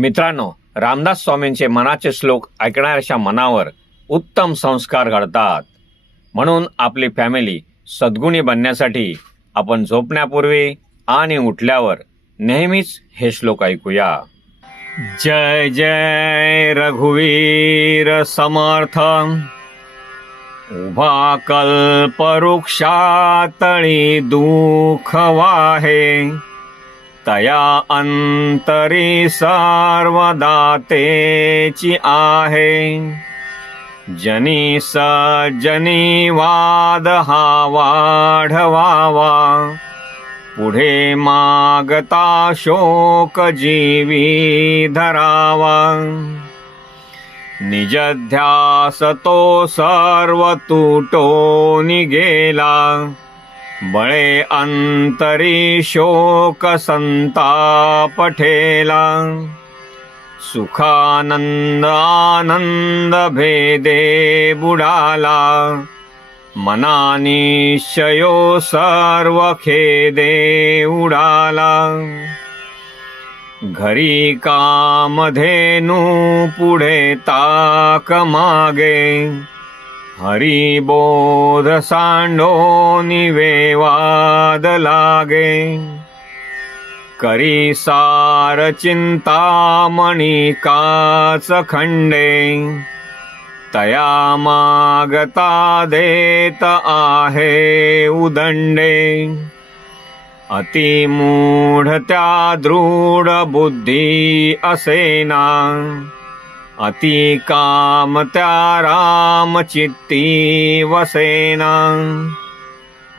मित्रांनो, रामदास स्वामींचे मनाचे श्लोक ऐकणाऱ्याच्या मनावर उत्तम संस्कार घडतात. म्हणून आपली फॅमिली सद्गुणी बनण्यासाठी आपण झोपण्यापूर्वी आणि उठल्यावर नेहमीच हे श्लोक ऐकूया. जय जय रघुवीर समर्थ. उभा कल्पवृक्षातळी दुःख वाहे, तया अंतरी सर्वदा तेची आहे. जनी सज्जनी वाद हा वाढवावा, पुढे मागता शोक जीवी धरावा. निजध्यास तो सर्व तुटोन गेला, बळे अंतरी शोक संताप ठेला. सुखानंद आनंद भेदे बुडाला, मना निश्चयो सर्व खेदे उडाला. घरी कामधेनू पुढे ताक मागे, हरिबोध सांडोनी वेवाद लागे. करी सार चिंतामणी काच खंडे, तया मागता देत आहे उदंडे. अति मूढ त्या दृढ बुद्धी असेना, अति काम त्या राम चित्ती वसेना.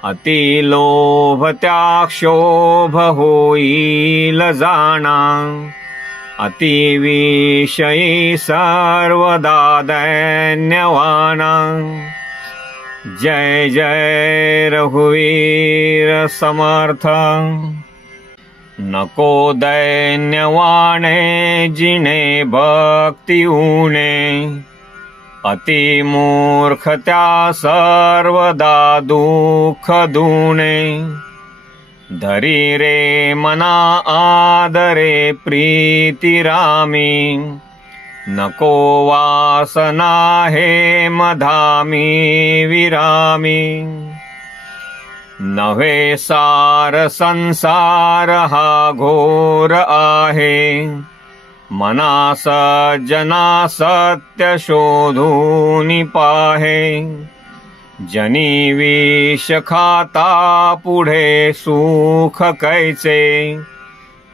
अति लोभ त्या क्षोभ होईल जाणा, अति विषयी सर्वदा दैन्यवाना. जय जय रघुवीर समर्थ. नको दैन्यवाणे जिने भक्ती उणे, अति मूर्ख त्या सर्वदा दुःख दुणे. धरी रे मना आदरे प्रीती रामी, नको वासना हे मधामी विरामी. नव्हे सार संसार हा घोर आहे, मना सज्जना सत्य शोधून पाहे. जनी विष खाता पुढे सुख कैचे,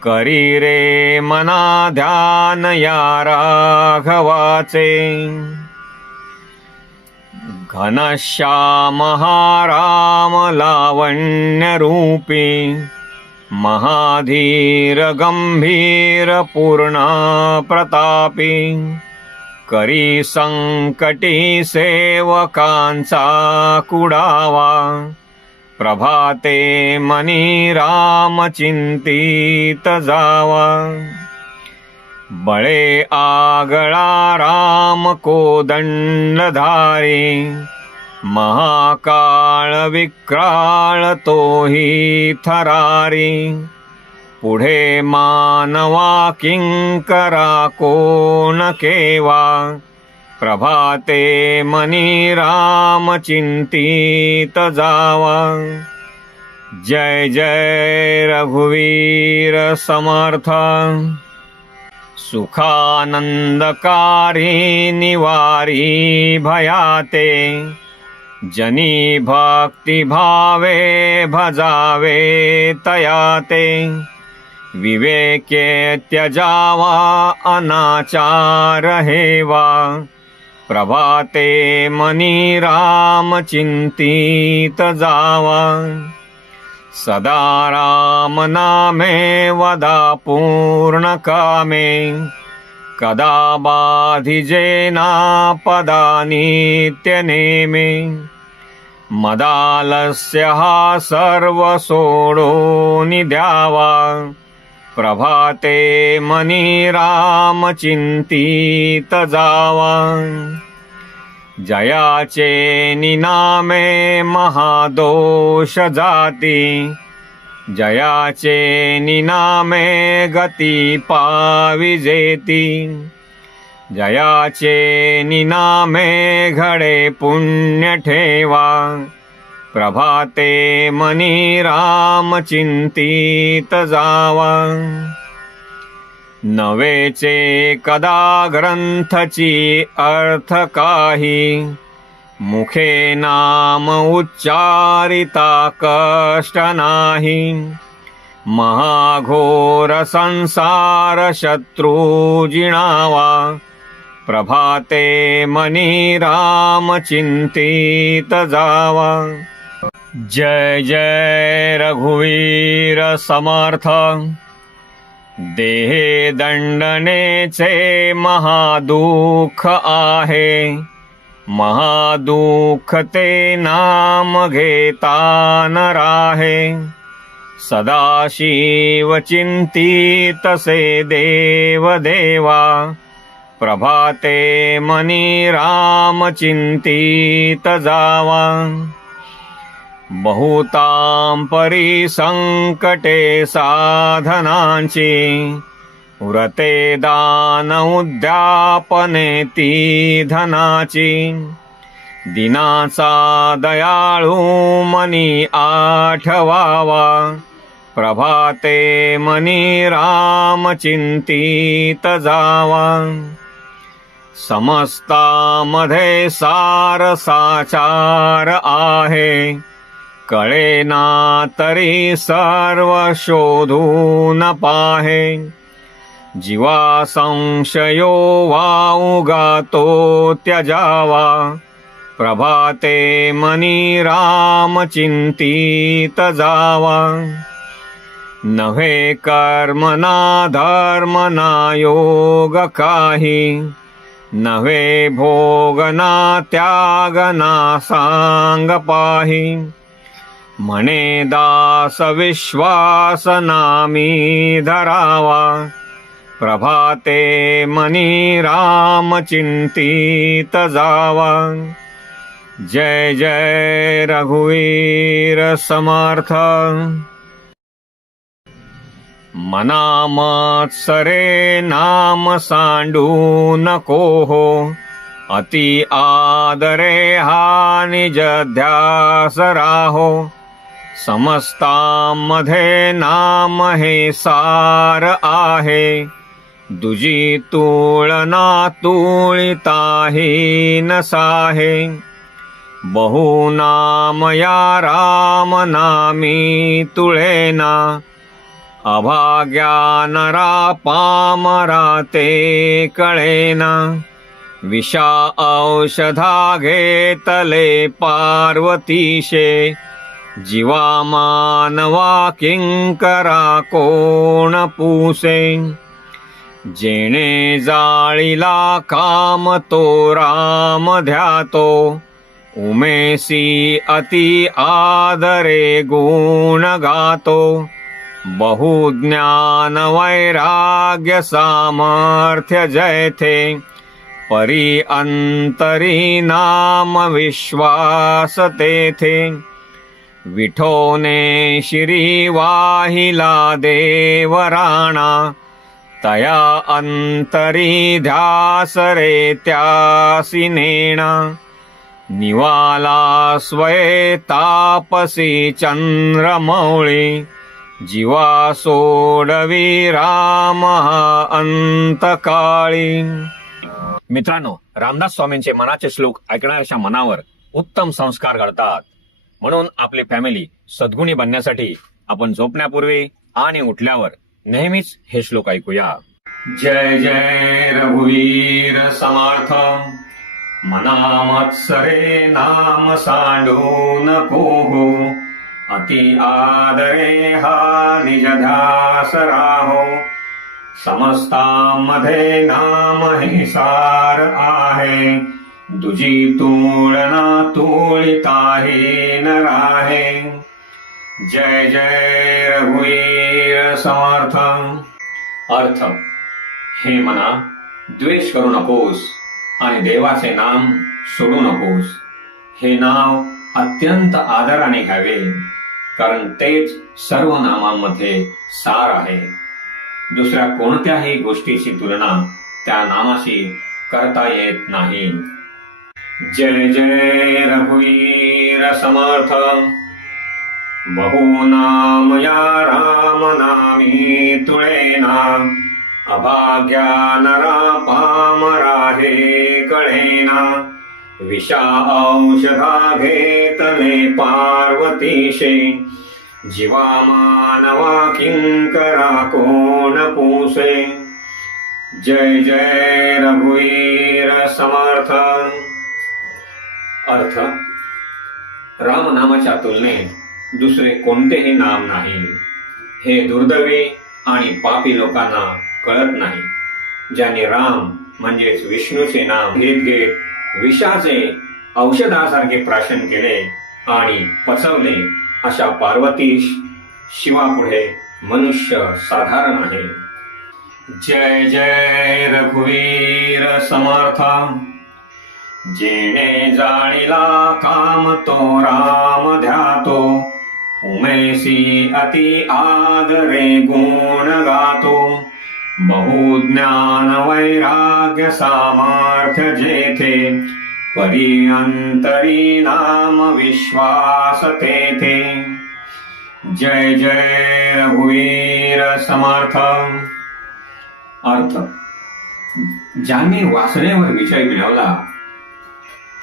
करी रे मना ध्यान या राघवाचे. घनश्याम हा राम लावण्य रूपी, महाधीर गंभीर पूर्ण प्रतापी. करी संकटी सेवकांचा कुडावा, प्रभाते मनी राम चिंतित जावा. बळे आगळा राम कोदंडधारी, महाकाळ विक्राळ तोही थरारी. पुढे मानवा किंकरा कोण केवा, प्रभाते मनी राम चिंतित जावा. जय जय रघुवीर समर्थ. सुखानंदकारी निवारी भयाते, जनी भक्ती भावे भजावे तयाते. विवेके त्यजावा अनाचार हेवा, प्रभाते मनी राम चिंतित जावा. सदा राम नामे वदा पूर्ण कामे, कदा बाधिजेना पदा नित्य नेमे. मदालस्य हा सर्व सोडून द्यावा, प्रभाते मनी राम चिंतित जावा. जयाचे निनामे महादोष जाती, जयाचे निनामे गती पाविजेती, जयाचे निनामे घडे पुण्य ठेवा, प्रभाते मनी राम चिंतित जावा. नवेचे कदा ग्रंथची अर्थ काही, मुखे नाम उच्चारिता कष्ट नाही. महाघोर संसार शत्रु जिणावा, प्रभाते मनी राम चिंतित जावा. जय जय रघुवीर समर्थ. देहे दंडनेचे महादुःख आहे, महादुःख ते नाम घेता न राहे. सदाशिव चिंतित से देव देवा, प्रभाते मनी राम चिंतित जावा. बहुतां परी संकटे साधनांची, व्रते दान उद्यापने ती धनाची. दिनाचा दयाळू मनी आठवावा, प्रभाते मनी राम चिंतित जावा. समस्तामध्ये सार साचार आहे, कळेना तरी सर्व शोधून पाहे. जीवा संशयो वाउगा तो त्यजावा, प्रभाते मनी राम चिंतित जावा. नव्हे कर्म ना धर्म ना योग काही, नव्हे भोग ना त्याग ना सांग पाही. म्हणे दास विश्वास नामी धरावा, प्रभाते मनी राम चिंतित जावा. जय जय रघुवीर समर्थ. मना मत्सरे नाम सांडू नको हो, अति आदरे हा निज ध्यास राहो. समस्तांमध्ये नाम हे सार आहे, दुजी तुळना तुळिताही नसाहे. बहु नाम या राम नामी तुळेना, अभाग्यानरा पामरा ते कळेना. विषा औषधा घेतले पार्वतीशे, जीवा मानवा किंकरा कोण पुसे. जेणे जाळीला काम तो राम ध्यातो, उमेसी अति आदरे गुण गातो. बहुज्ञान वैराग्य सामर्थ्य जयथे, परी अंतरी नाम विश्वास तेथे. विठोने शिरी वाहिला देवराणा, तया अंतरी ध्यास रे त्यासी नेणा. निवाला स्वये तापसी चंद्रमौळी, जीवा सोडवी राम अंतकाळी. मित्रांनो, रामदास स्वामींचे मनाचे श्लोक ऐकणाऱ्याच्या मनावर उत्तम संस्कार घडतात. म्हणून आपली फॅमिली सद्गुणी बनण्यासाठी आपण झोपण्यापूर्वी आणि उठल्यावर नेहमीच हे श्लोक ऐकूया. जय जय रघुवीर समर्थ. मना मत्सरे नाम सांडू नको हो, अति आदरे हा निज ध्यास राहो. समस्तांमध्ये नाम हे सार आहे, दुजी तुळना तुळिताही न राहे. जय जय रघुवीर समर्थ. अर्थ: हे मना, द्वेष करू नकोस आणि देवाचे नाम सोडू नकोस. हे नाव अत्यंत आदराने घ्यावे. कारण तेच सर्व नामांमध्ये सार आहे. दुसऱ्या कोणत्याही गोष्टीची तुलना त्या नामाशी करता येत नाही. जय जय रघुवीर समर्थ. बहुनाम या राम नामी तुळेना, अभाग्या नरा पामरा हे कळेना. विषा औषधा घेतले पार्वतीशे, जीवा मानवा किंकरा कोण पुसे. जय जय रघुवीर समर्थ. अर्थ, रामनामाच्या तुलनेत दुसरे कोणतेही नाम नाही. हे दुर्दैवी आणि पापी लोकांना कळत नाही, ज्यांनी राम म्हणजेच विष्णूचे नाम घेत घेत विषाचे औषधासारखे प्राशन केले आणि पचवले. अशा पार्वतीश शिवापुढे मनुष्य साधारण आहे. जय जय रघुवीर समर्थ. जेणे जाणिला काम तो राम ध्यातो, उमेसी अति आदरे गुण गातो. बहुज्ञान वैराग्य सामर्थ्य जेथे, परी अंतरी नाम विश्वास तेथे. जय जय रघुवीर समर्थ. अर्थ, ज्यांनी वासनेवर विजय मिळवला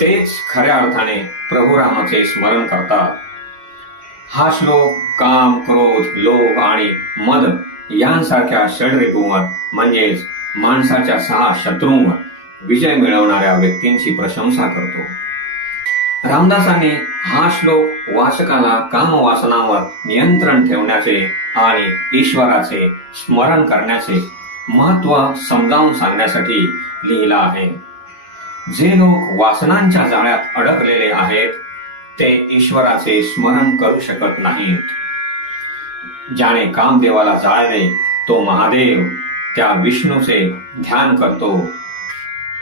तेच खऱ्या अर्थाने प्रभू रामाचे स्मरण करतात. हा श्लोक काम, क्रोध, लोभ आणि मद यांसारख्या षड्रिपूंवर म्हणजेच माणसाच्या 6 शत्रूंवर विजय मिळवणाऱ्या व्यक्तींची प्रशंसा करतो. रामदासांनी हा श्लोक वाचकाला कामवासनांवर नियंत्रण ठेवण्याचे आणि ईश्वराचे स्मरण करण्याचे महत्त्व समजावून सांगण्यासाठी लिहिला आहे. जे लोक वासनांच्या जाळ्यात अडकलेले आहेत ते ईश्वराचे स्मरण करू शकत नाहीत. ज्याने कामदेवाला जाळले तो महादेव त्या विष्णूचे ध्यान करतो.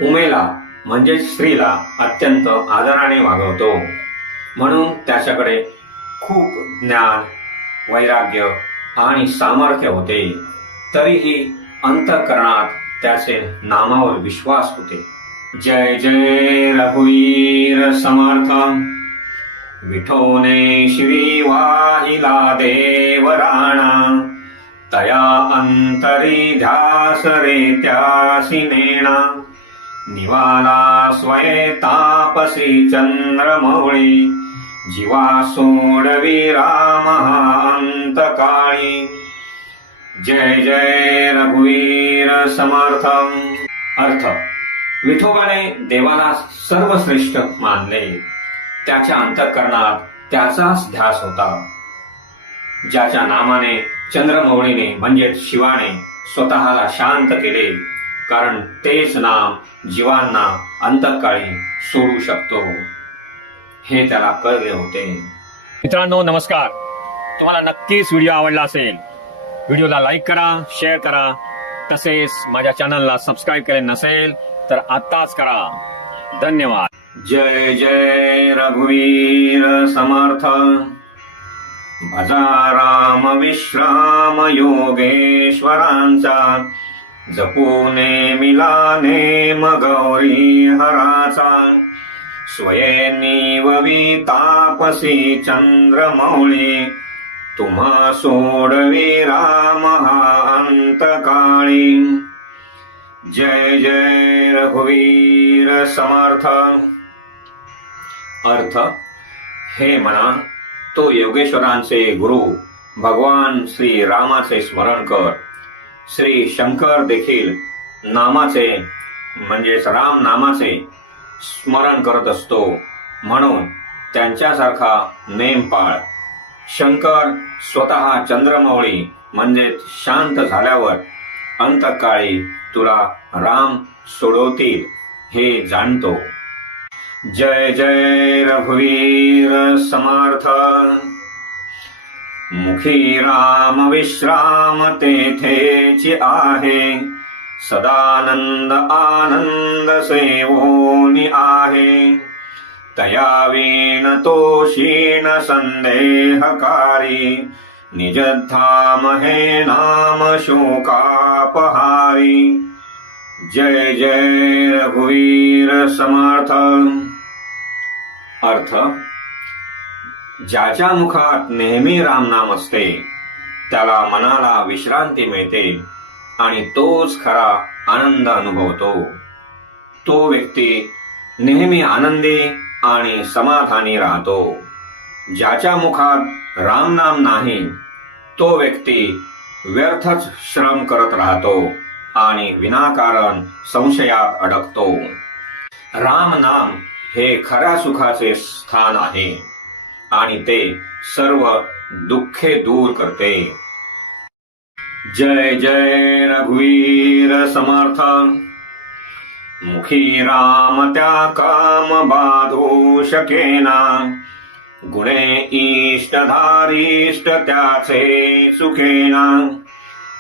उमेला म्हणजे स्त्रीला अत्यंत आदराने वागवतो, म्हणून त्याच्याकडे खूप ज्ञान, वैराग्य आणि सामर्थ्य होते. तरीही अंतःकरणात त्याचे नामावर विश्वास होते. जय जय रघुवीर समर्थ. विठोने श्री वाहिला देव राणा, तया अंतरी ध्यास रे त्यासी नेणा. निवाला स्वये तापसी चंद्रमौळी, जीवा सोडवी राम अंतकाळी. जय जय रघुवीर समर्थ. अर्थ, विठोबाने देवाला सर्वश्रेष्ठ मानले. त्याच्या अंतःकरणात त्याचाच ध्यास होता. ज्याच्या नामाने चंद्रमौळीने म्हणजेच शिवाने स्वतःला शांत केले, कारण तेच नाम जीवांना अंतकाळी सोडू शकतो हे त्याला कळले होते. मित्रांनो नमस्कार. तुम्हाला नक्कीच व्हिडिओ आवडला असेल. व्हिडिओला लाईक करा, शेअर करा. तसेच माझ्या चॅनलला सबस्क्राईब केले नसेल तर आत्ताच करा. धन्यवाद. जय जय रघुवीर समर्थ. भजा राम विश्राम योगेश्वरांचा, जपूने मिला नेम गौरी हराचा. स्वये निववी तापसी चंद्रमौळी, तुम्हा सोडवी राम अंतकाळी. जय जय रघुवीर समर्थ. अर्थ, हे मना, तो योगेश्वरांचे गुरु भगवान श्री रामाचे स्मरण कर. श्री शंकर देखील नामाचे म्हणजेच राम नामाचे स्मरण करत असतो, म्हणून त्यांच्यासारखा नेम पाळ. शंकर स्वतः चंद्रमौळी म्हणजे शांत झाल्यावर अंतकाळी तुला राम सोडवतील हे जाणतो. जय जय रघुवीर समर्थ. मुखी राम विश्राम तेथेची आहे, सदानंद आनंद सेवोनी आहे. तया वीण तो क्षीण संदेहकारी निजधाम हे नाम शोकापहारी। जय जय रघुवीर समर्थ। अर्थ, ज्याच्या मुखात नेहमी रामनाम असते त्याला मनाला विश्रांती मिळते आणि तोच खरा आनंद अनुभवतो। तो व्यक्ती नेहमी आनंदी आणि समाधानी राहतो। ज्याच्या मुखात रामनाम नाही तो व्यक्ती व्यर्थच श्रम करत राहतो आणि विनाकारण संशयात अडकतो। राम नाम हे खऱ्या सुखाचे स्थान आहे आणि ते सर्व दुःखे दूर करते। जय जय रघुवीर समर्थ। मुखी राम त्या काम बाधू शकेना, गुणे इष्टधारिष्ट त्याचे सुखेना।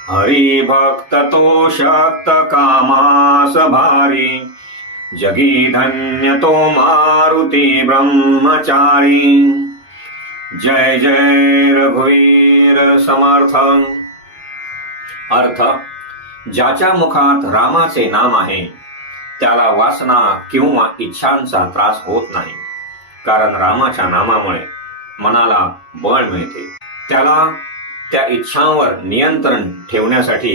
हरी भक्त तो शक्त कामास भारी, जगी धन्य तो मारुती ब्रह्मचारी। जय जय रघुवीर समर्थ। अर्थ, ज्याच्या मुखात रामाचे नाम आहे त्याला वासना किंवा इच्छांचा त्रास होत नाही, कारण रामाच्या नामामुळे मनाला बळ मिळते। त्याला त्या इच्छांवर नियंत्रण ठेवण्यासाठी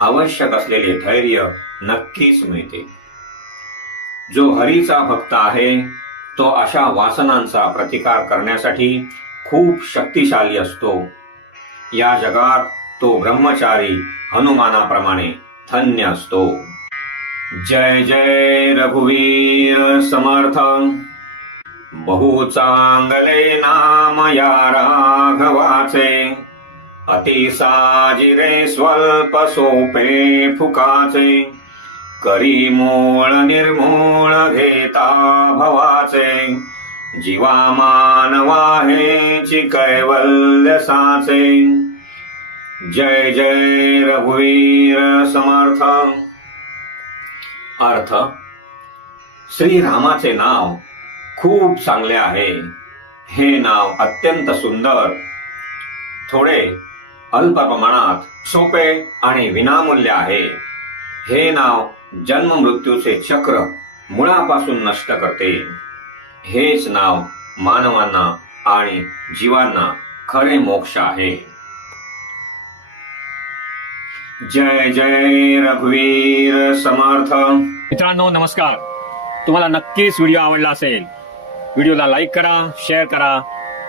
आवश्यक असलेले धैर्य नक्कीच मिळते। जो हरीचा भक्त आहे तो अशा वासनांचा प्रतिकार करण्यासाठी खूप शक्तिशाली असतो। या जगात तो ब्रह्मचारी हनुमानाप्रमाणे धन्य असतो। जय जय रघुवीर समर्थ। बहु चांगले नाम या राघवाचे, अति साजिरे स्वल्प सोपे फुकाचे। करी मूळ निर्मूळ घेता भवाचे, जीवा मानवा हेची कैवल्य साचे। जय जय रघुवीर समर्थ। अर्थ, श्रीरामाचे नाव खूप चांगले आहे। हे नाव अत्यंत सुंदर, थोडे अल्प प्रमाणात, सोपे आणि विनामूल्य आहे। हे नाव जन्म मृत्यूचे चक्र मुळापासून नष्ट करते। हेच नाव मानवांना आणि जीवांना खरे मोक्ष आहे। जय जय रघुवीर समर्थ। मित्रांनो नमस्कार, तुम्हाला नक्कीच व्हिडिओ आवडला असेल। व्हिडिओला लाईक करा, शेअर करा,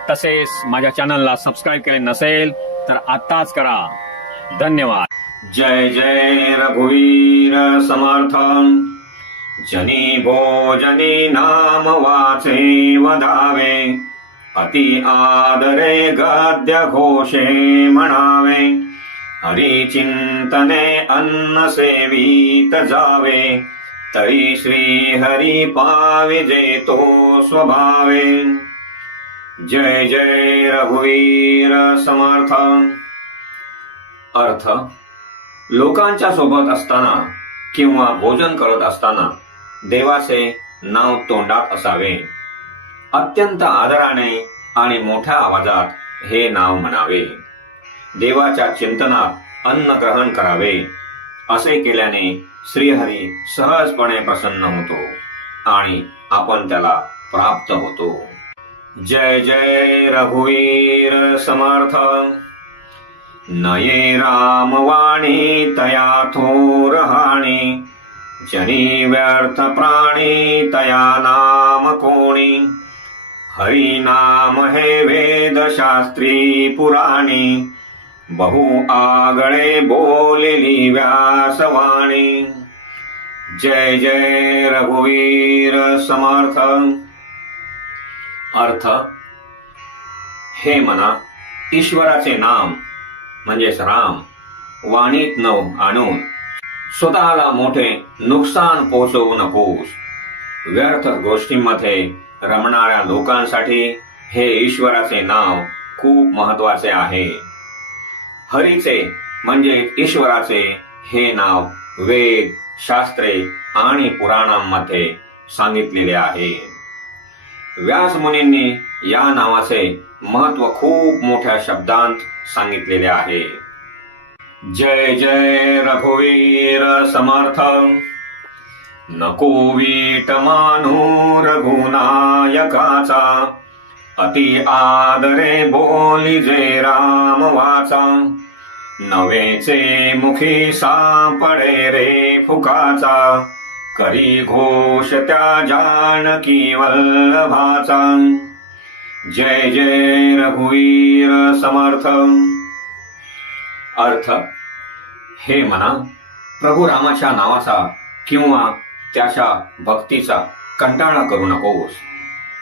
तसेच माझ्या चॅनलला सबस्क्राईब केले नसेल तर आताच करा। धन्यवाद। जय जय रघुवीर समर्थ। जनी भोजनी नाम वाचे वदावे, अति आदरे गद्य घोषे म्हणावे। हरी चिंतने अन्न सेवित जावे, तरी श्री हरी पाविजे तो स्वभावे। जय जय रघुवीर समर्थ। अर्थ, लोकांच्या सोबत असताना किंवा भोजन करत असताना देवाचे नाव तोंडात असावे। अत्यंत आदराने आणि मोठ्या आवाजात हे नाव म्हणावे। देवाच्या चिंतनात अन्न ग्रहण करावे। असे केल्याने श्रीहरी सहजपणे प्रसन्न होतो आणि आपण त्याला प्राप्त होतो। जय जय रघुवीर समर्थ। नये राम वाणी तया थोर हाणी, जनी व्यर्थ प्राणी तया नाम कोणी। हरी नाम हे वेद शास्त्री पुराणी, बहु आगळे बोलिली व्यासवाणी। जय जय रघुवीर समर्थ। अर्थ, हे मना, ईश्वराचे नाम म्हणजेच राम वाणीत न आणून स्वतःला मोठे नुकसान पोचवू नकोस। व्यर्थ गोष्टींमध्ये रमणाऱ्या लोकांसाठी हे ईश्वराचे नाव खूप महत्वाचे आहे। हरीचे म्हणजे ईश्वराचे हे नाव वेद, शास्त्रे आणि पुराणांमध्ये सांगितलेले आहे। व्यास मुनींनी या नावाचे महत्व खूप मोठ्या शब्दांत सांगितलेले आहे. जय जय रघुवीर समर्थ, नको वीट मानू रघुनायकाचा, अति आदरे बोली जे राम वाचा, नवेचे मुखी सापडे रे फुकाचा, करी घोष त्या जानकी वल्लभाचा. जय जय रघुवीर समर्थ. अर्थ, हे मना, प्रभू रामाच्या नावाचा किंवा त्याच्या भक्तीचा कंटाळा करू नकोस.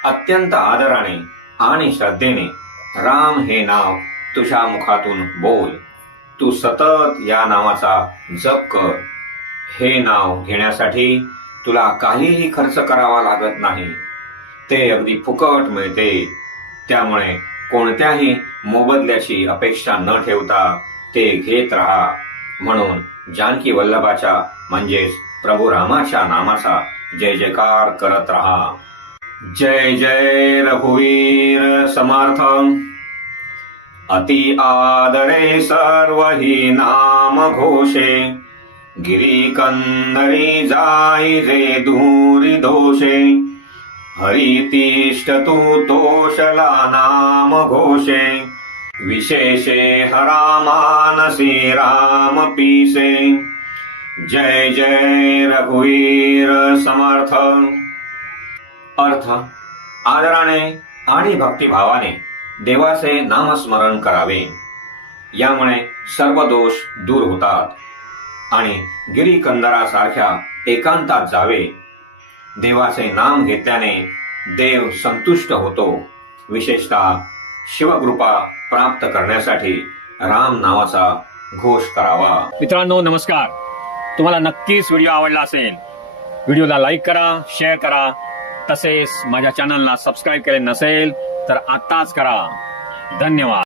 अत्यंत आदराने आणि श्रद्धेने राम हे नाव तुझ्या मुखातून बोल. तू सतत या नावाचा जप कर. हे नाव घेण्यासाठी तुला काहीही खर्च करावा लागत नाही. ते अगदी फुकट मिळते. त्यामुळे कोणत्याही मोबदल्याची अपेक्षा न ठेवता ते घेत राहा. म्हणून जानकी वल्लभाच्या म्हणजेच प्रभू रामाच्या नामाचा जय जयकार करत राहा. जय जय रघुवीर समर्थ. अति आदरे सर्व ही नाम घोषे, गिरी कंदरी जाई जे दूरी दोषे, हरी तिष्ठ तू तोषला नाम घोषे, विशेषे हरा मानसी राम पीसे. जय जय रघुवीर समर्थ. अर्थ, आदराने आणि भक्तिभावाने देवाचे नामस्मरण करावे. यामुळे सर्व दोष दूर होतात आणि गिरीकंदरासारख्या एकांतात जावे. देवाचे नाम घेतल्याने देव संतुष्ट होतो. विशेषतः शिवकृपा प्राप्त करण्यासाठी राम नावाचा घोष करावा. मित्रांनो नमस्कार. तुम्हाला नक्कीच व्हिडिओ आवडला असेल. व्हिडिओला लाईक करा, शेअर करा. तसेच माझ्या चॅनलला सबस्क्राईब केले नसेल तर आत्ताच करा. धन्यवाद.